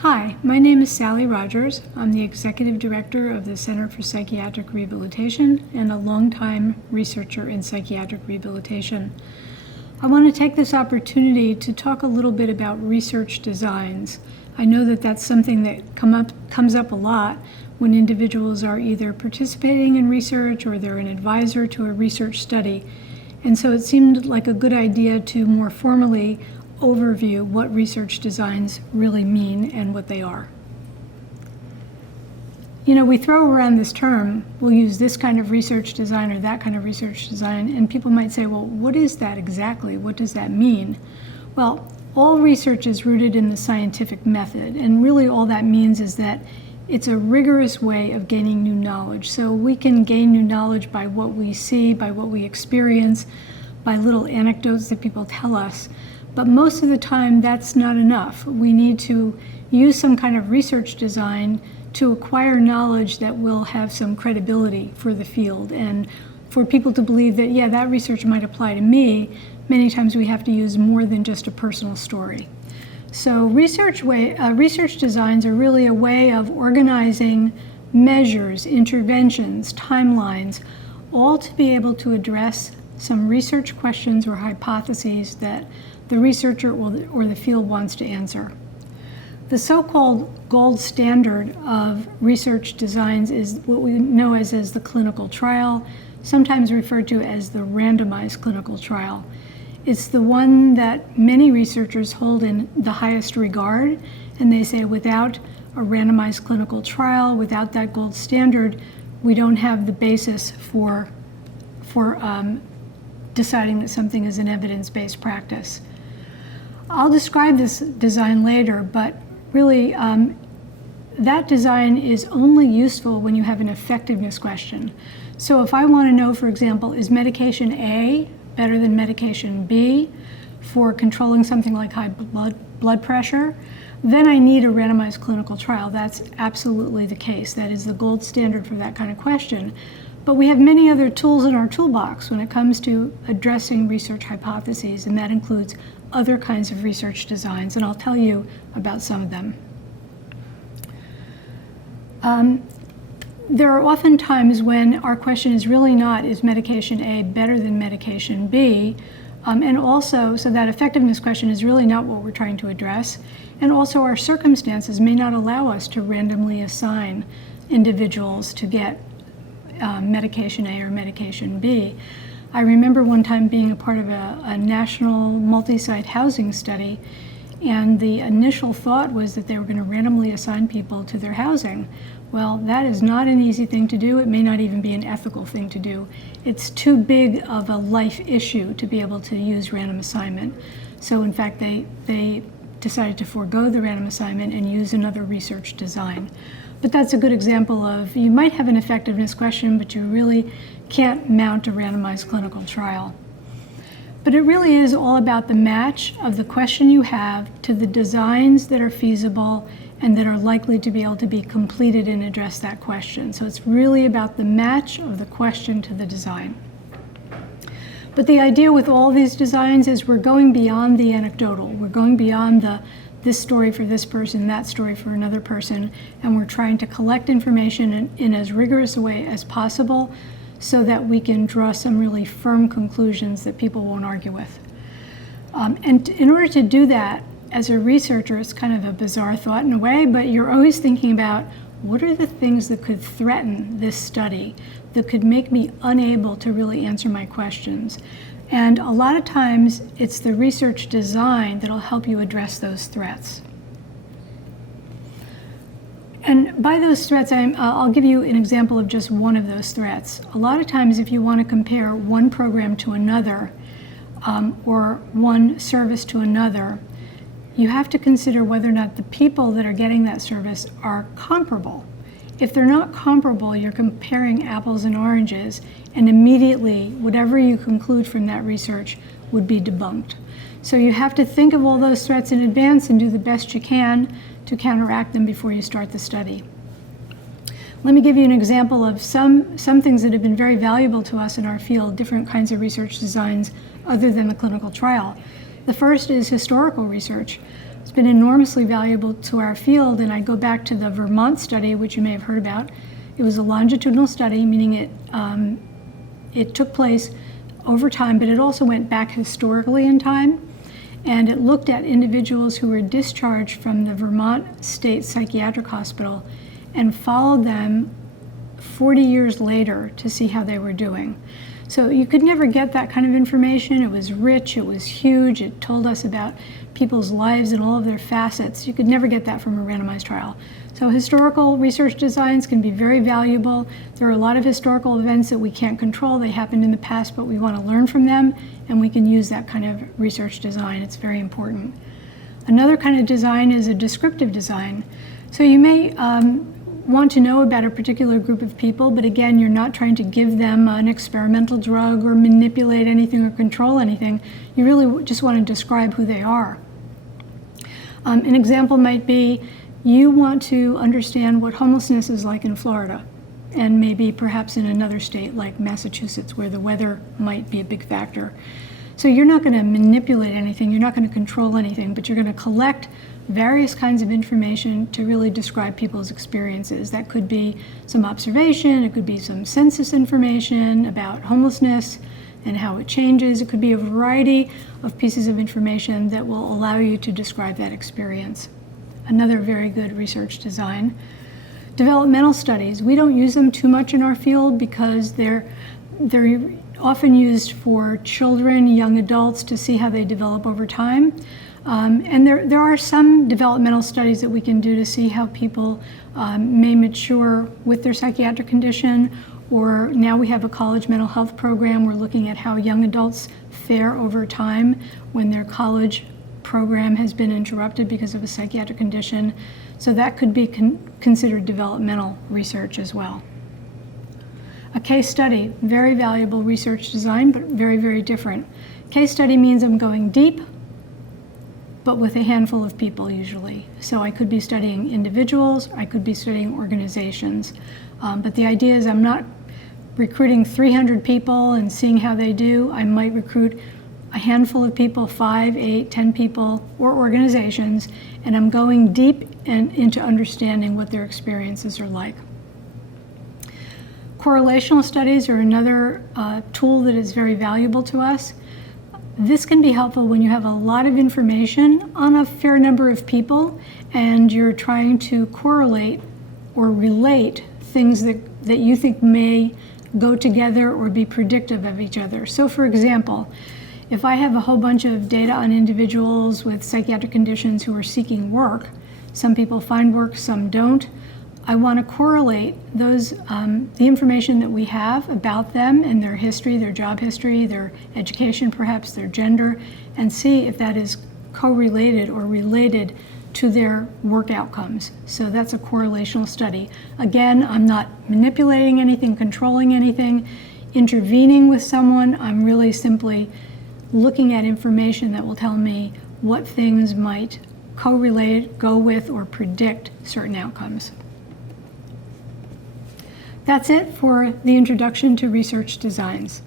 Hi, my name is Sally Rogers. I'm the Executive Director of the Center for Psychiatric Rehabilitation and a longtime researcher in psychiatric rehabilitation. I want to take this opportunity to talk a little bit about research designs. I know that that's something that comes up a lot when individuals are either participating in research or they're an advisor to a research study. And so it seemed like a good idea to more formally overview what research designs really mean and what they are. You know, we throw around this term, we'll use this kind of research design or that kind of research design, and people might say, well, what is that exactly? What does that mean? Well, all research is rooted in the scientific method, and really all that means is that it's a rigorous way of gaining new knowledge. So we can gain new knowledge by what we see, by what we experience, by little anecdotes that people tell us. But most of the time, that's not enough. We need to use some kind of research design to acquire knowledge that will have some credibility for the field. And for people to believe that, yeah, that research might apply to me, many times we have to use more than just a personal story. So research designs are really a way of organizing measures, interventions, timelines, all to be able to address some research questions or hypotheses that the researcher or the field wants to answer. The so-called gold standard of research designs is what we know as the clinical trial, sometimes referred to as the randomized clinical trial. It's the one that many researchers hold in the highest regard, and they say without a randomized clinical trial, without that gold standard, we don't have the basis for deciding that something is an evidence-based practice. I'll describe this design later, but really that design is only useful when you have an effectiveness question. So if I want to know, for example, is medication A better than medication B for controlling something like high blood pressure, then I need a randomized clinical trial. That's absolutely the case. That is the gold standard for that kind of question. But we have many other tools in our toolbox when it comes to addressing research hypotheses, and that includes other kinds of research designs, and I'll tell you about some of them. There are often times when our question is really not, is medication A better than medication B? And also, so that effectiveness question is really not what we're trying to address. And also our circumstances may not allow us to randomly assign individuals to get medication A or medication B. I remember one time being a part of a national multi-site housing study, and the initial thought was that they were going to randomly assign people to their housing. Well, that is not an easy thing to do. It may not even be an ethical thing to do. It's too big of a life issue to be able to use random assignment. So in fact, they decided to forego the random assignment and use another research design. But that's a good example of, you might have an effectiveness question, but you really can't mount a randomized clinical trial. But it really is all about the match of the question you have to the designs that are feasible and that are likely to be able to be completed and address that question. So it's really about the match of the question to the design. But the idea with all these designs is we're going beyond the anecdotal. We're going beyond this story for this person, that story for another person, and we're trying to collect information in as rigorous a way as possible so that we can draw some really firm conclusions that people won't argue with. And in order to do that, as a researcher, it's kind of a bizarre thought in a way, but you're always thinking about what are the things that could threaten this study, that could make me unable to really answer my questions. And a lot of times, it's the research design that'll help you address those threats. And by those threats, I'll give you an example of just one of those threats. A lot of times, if you want to compare one program to another, or one service to another, you have to consider whether or not the people that are getting that service are comparable. If they're not comparable, you're comparing apples and oranges, and immediately whatever you conclude from that research would be debunked. So you have to think of all those threats in advance and do the best you can to counteract them before you start the study. Let me give you an example of some things that have been very valuable to us in our field, different kinds of research designs other than the clinical trial. The first is historical research. It's been enormously valuable to our field, and I go back to the Vermont study, which you may have heard about. It was a longitudinal study, meaning it took place over time, but it also went back historically in time, and it looked at individuals who were discharged from the Vermont State Psychiatric Hospital and followed them 40 years later to see how they were doing. So you could never get that kind of information. It was rich, it was huge, it told us about people's lives and all of their facets. You could never get that from a randomized trial. So historical research designs can be very valuable. There are a lot of historical events that we can't control. They happened in the past, but we want to learn from them, and we can use that kind of research design. It's very important. Another kind of design is a descriptive design. So you may want to know about a particular group of people, but again, you're not trying to give them an experimental drug or manipulate anything or control anything. You really just want to describe who they are. An example might be you want to understand what homelessness is like in Florida, and maybe perhaps in another state like Massachusetts, where the weather might be a big factor. So you're not going to manipulate anything, you're not going to control anything, but you're going to collect various kinds of information to really describe people's experiences. That could be some observation, it could be some census information about homelessness and how it changes. It could be a variety of pieces of information that will allow you to describe that experience. Another very good research design. Developmental studies. We don't use them too much in our field because they're often used for children, young adults, to see how they develop over time. And there are some developmental studies that we can do to see how people may mature with their psychiatric condition, or now we have a college mental health program. We're looking at how young adults fare over time when their college program has been interrupted because of a psychiatric condition. So that could be considered developmental research as well. A case study, very valuable research design, but very, very different. Case study means I'm going deep, but with a handful of people usually. So I could be studying individuals, I could be studying organizations. But the idea is I'm not recruiting 300 people and seeing how they do. I might recruit a handful of people, 5, 8, 10 people, or organizations, and I'm going deep into understanding what their experiences are like. Correlational studies are another tool that is very valuable to us. This can be helpful when you have a lot of information on a fair number of people and you're trying to correlate or relate things that you think may go together or be predictive of each other. So for example, if I have a whole bunch of data on individuals with psychiatric conditions who are seeking work, some people find work, some don't, I want to correlate those, the information that we have about them and their history, their job history, their education, perhaps their gender, and see if that is correlated or related to their work outcomes. So that's a correlational study. Again, I'm not manipulating anything, controlling anything, intervening with someone. I'm really simply looking at information that will tell me what things might correlate, go with, or predict certain outcomes. That's it for the introduction to research designs.